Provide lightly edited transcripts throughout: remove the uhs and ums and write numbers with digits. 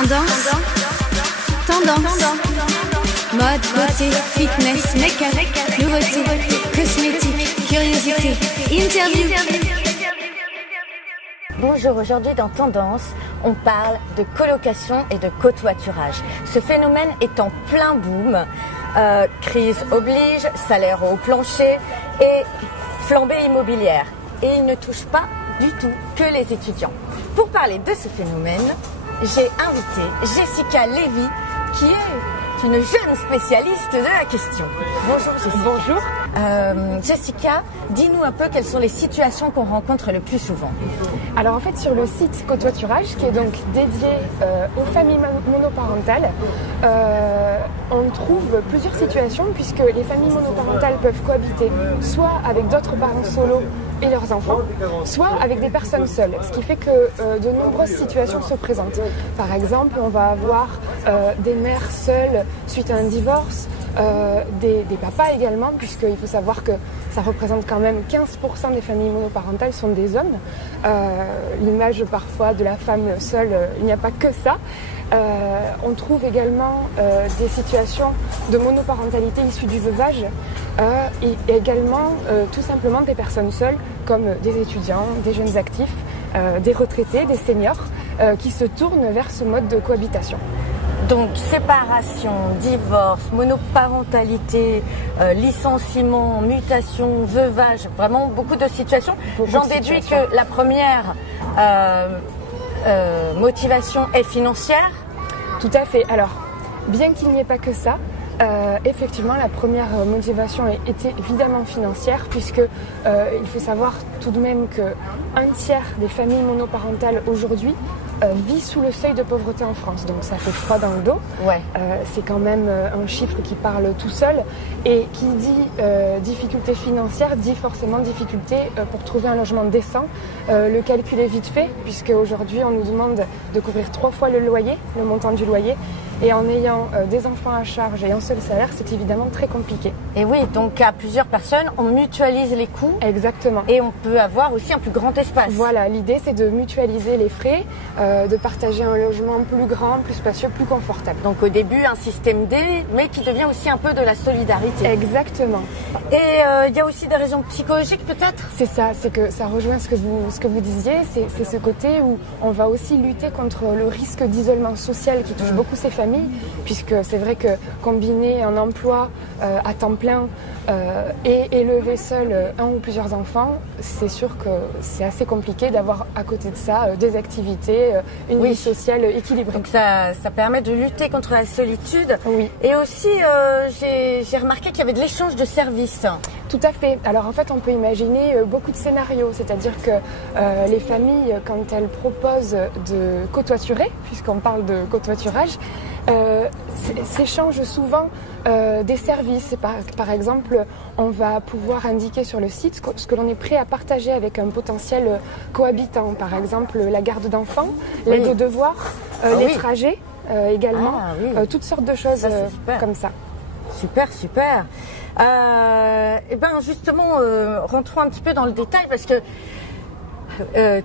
Tendance. Mode, beauté, fitness, make-up, nouveauté, cosmétique, curiosité, interview. Bonjour, aujourd'hui dans Tendance, on parle de colocation et de covoiturage. Ce phénomène est en plein boom. Crise oblige, salaire au plancher et flambée immobilière. Et il ne touche pas du tout que les étudiants. Pour parler de ce phénomène, j'ai invité Jessica Lévy, qui est une jeune spécialiste de la question. Bonjour Jessica. Bonjour. Jessica, dis-nous un peu quelles sont les situations qu'on rencontre le plus souvent. Alors en fait sur le site Covoiturage, qui est donc dédié aux familles monoparentales, on trouve plusieurs situations puisque les familles monoparentales peuvent cohabiter soit avec d'autres parents solos et leurs enfants, soit avec des personnes seules, ce qui fait que de nombreuses situations se présentent. Par exemple, on va avoir des mères seules suite à un divorce, des papas également, puisqu'il faut savoir que ça représente quand même 15% des familles monoparentales sont des hommes. L'image parfois de la femme seule, il n'y a pas que ça. On trouve également des situations de monoparentalité issues du veuvage et également tout simplement des personnes seules comme des étudiants, des jeunes actifs, des retraités, des seniors qui se tournent vers ce mode de cohabitation. Donc séparation, divorce, monoparentalité, licenciement, mutation, veuvage, vraiment beaucoup de situations. J'en déduis que la première motivation est financière. Tout à fait. Alors, bien qu'il n'y ait pas que ça, effectivement, la première motivation était évidemment financière, puisque il faut savoir tout de même qu'un tiers des familles monoparentales aujourd'hui vit sous le seuil de pauvreté en France. Donc ça fait froid dans le dos. Ouais. C'est quand même un chiffre qui parle tout seul. Et qui dit difficulté financière dit forcément difficulté pour trouver un logement décent. Le calcul est vite fait, puisque aujourd'hui on nous demande de couvrir 3 fois le loyer, le montant du loyer. Et en ayant des enfants à charge et un seul salaire, c'est évidemment très compliqué. Et oui, donc à plusieurs personnes, on mutualise les coûts. Exactement. Et on peut avoir aussi un plus grand espace. Voilà, l'idée c'est de mutualiser les frais, de partager un logement plus grand, plus spacieux, plus confortable. Donc au début, un système D, mais qui devient aussi un peu de la solidarité. Exactement. Et il y a aussi des raisons psychologiques peut-être ? C'est ça, c'est que ça rejoint ce que vous disiez, c'est ce côté où on va aussi lutter contre le risque d'isolement social qui touche beaucoup ces familles. Puisque c'est vrai que combiner un emploi à temps plein et élever seul un ou plusieurs enfants, c'est sûr que c'est assez compliqué d'avoir à côté de ça des activités, une vie sociale équilibrée. Donc ça permet de lutter contre la solitude. Oui. Et aussi, j'ai remarqué qu'il y avait de l'échange de services. Tout à fait. Alors en fait, on peut imaginer beaucoup de scénarios, c'est-à-dire que les familles, quand elles proposent de covoiturer, puisqu'on parle de covoiturage, s'échangent souvent des services. Par exemple, on va pouvoir indiquer sur le site ce que l'on est prêt à partager avec un potentiel cohabitant. Par exemple, la garde d'enfants, l'aide aux devoirs, les trajets également, toutes sortes de choses comme ça. Super, super. Et ben justement, rentrons un petit peu dans le détail parce que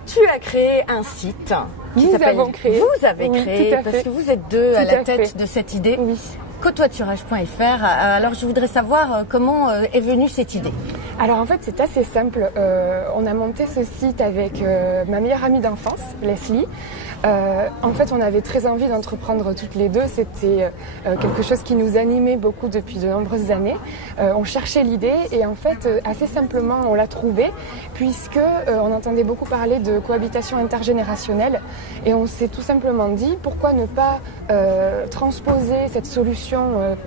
tu as créé un site. Vous avez créé, parce que vous êtes deux à la tête de cette idée. Oui. Covoiturage.fr. Alors je voudrais savoir comment est venue cette idée. Alors en fait c'est assez simple. On a monté ce site avec ma meilleure amie d'enfance, Leslie. En fait on avait très envie d'entreprendre toutes les deux. C'était quelque chose qui nous animait beaucoup depuis de nombreuses années. On cherchait l'idée et en fait assez simplement on l'a trouvée, puisque on entendait beaucoup parler de cohabitation intergénérationnelle et on s'est tout simplement dit pourquoi ne pas transposer cette solution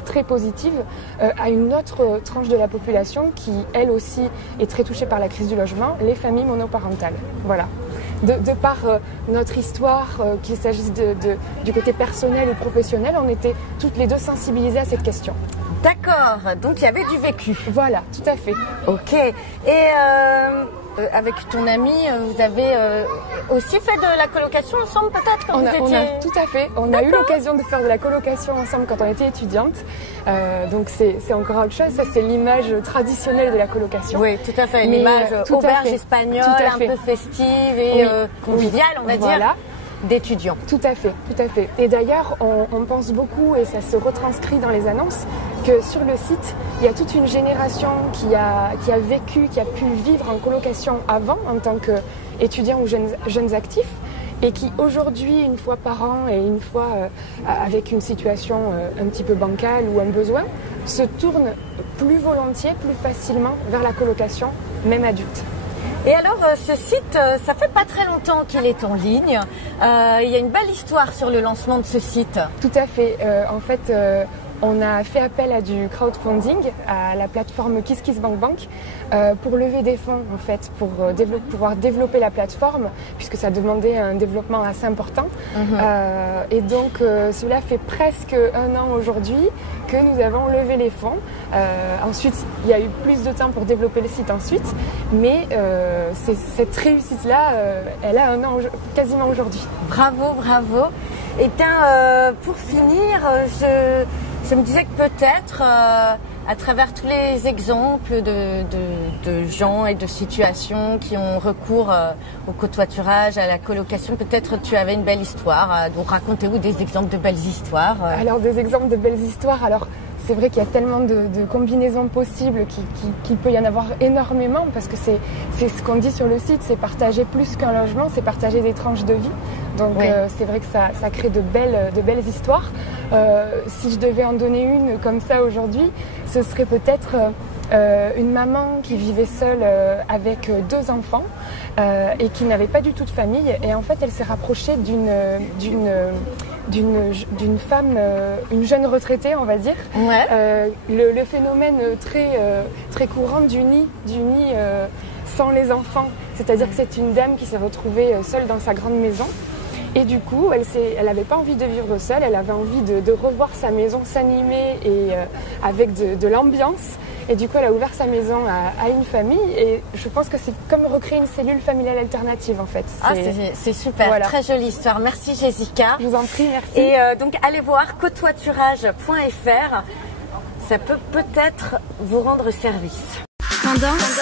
très positive à une autre tranche de la population qui elle aussi est très touchée par la crise du logement, les familles monoparentales. Voilà. De par notre histoire, qu'il s'agisse du côté personnel ou professionnel, on était toutes les deux sensibilisées à cette question. D'accord, donc il y avait du vécu. Voilà, tout à fait. Ok, et avec ton ami, vous avez aussi fait de la colocation ensemble peut-être quand vous étiez... Tout à fait, on a eu l'occasion de faire de la colocation ensemble quand on était étudiante. Donc c'est encore autre chose, ça c'est l'image traditionnelle de la colocation. Oui, tout à fait, une image auberge espagnole, un peu festive et conviviale, on va dire. d'étudiants. Tout à fait, tout à fait. Et d'ailleurs, on pense beaucoup, et ça se retranscrit dans les annonces, que sur le site, il y a toute une génération qui a vécu, qui a pu vivre en colocation avant, en tant qu'étudiants ou jeunes actifs, et qui aujourd'hui, une fois par an et une fois avec une situation un petit peu bancale ou un besoin, se tournent plus volontiers, plus facilement vers la colocation, même adulte. Et alors, ce site, ça fait pas très longtemps qu'il est en ligne. Il y a une belle histoire sur le lancement de ce site. Tout à fait. En fait, on a fait appel à du crowdfunding, à la plateforme KissKissBankBank, pour lever des fonds, en fait, pour pouvoir développer la plateforme, puisque ça demandait un développement assez important. Et donc, cela fait presque 1 an aujourd'hui que nous avons levé les fonds. Ensuite, il y a eu plus de temps pour développer le site ensuite, mais cette réussite-là, elle a 1 an quasiment aujourd'hui. Bravo, bravo. Et bien, pour finir, je me disais que peut-être, à travers tous les exemples de gens et de situations qui ont recours au cotoiturage, à la colocation, peut-être tu avais une belle histoire à nous raconter, ou des exemples de belles histoires. Alors, des exemples de belles histoires, alors c'est vrai qu'il y a tellement de combinaisons possibles qu'il peut y en avoir énormément, parce que c'est ce qu'on dit sur le site, c'est partager plus qu'un logement, c'est partager des tranches de vie. Donc oui. C'est vrai que ça crée de belles histoires. Si je devais en donner une comme ça aujourd'hui, ce serait peut-être une maman qui vivait seule avec 2 enfants et qui n'avait pas du tout de famille. Et en fait, elle s'est rapprochée d'une femme, une jeune retraitée, on va dire. Ouais. Le phénomène très courant du nid sans les enfants. C'est-à-dire que c'est une dame qui s'est retrouvée seule dans sa grande maison. Et du coup, elle n'avait pas envie de vivre seule, elle avait envie de revoir sa maison s'animer et avec de l'ambiance. Et du coup, elle a ouvert sa maison à une famille, et je pense que c'est comme recréer une cellule familiale alternative en fait. C'est super, voilà. Très jolie histoire. Merci Jessica. Je vous en prie, merci. Et donc allez voir cotoiturage.fr, ça peut peut-être vous rendre service. Tendance.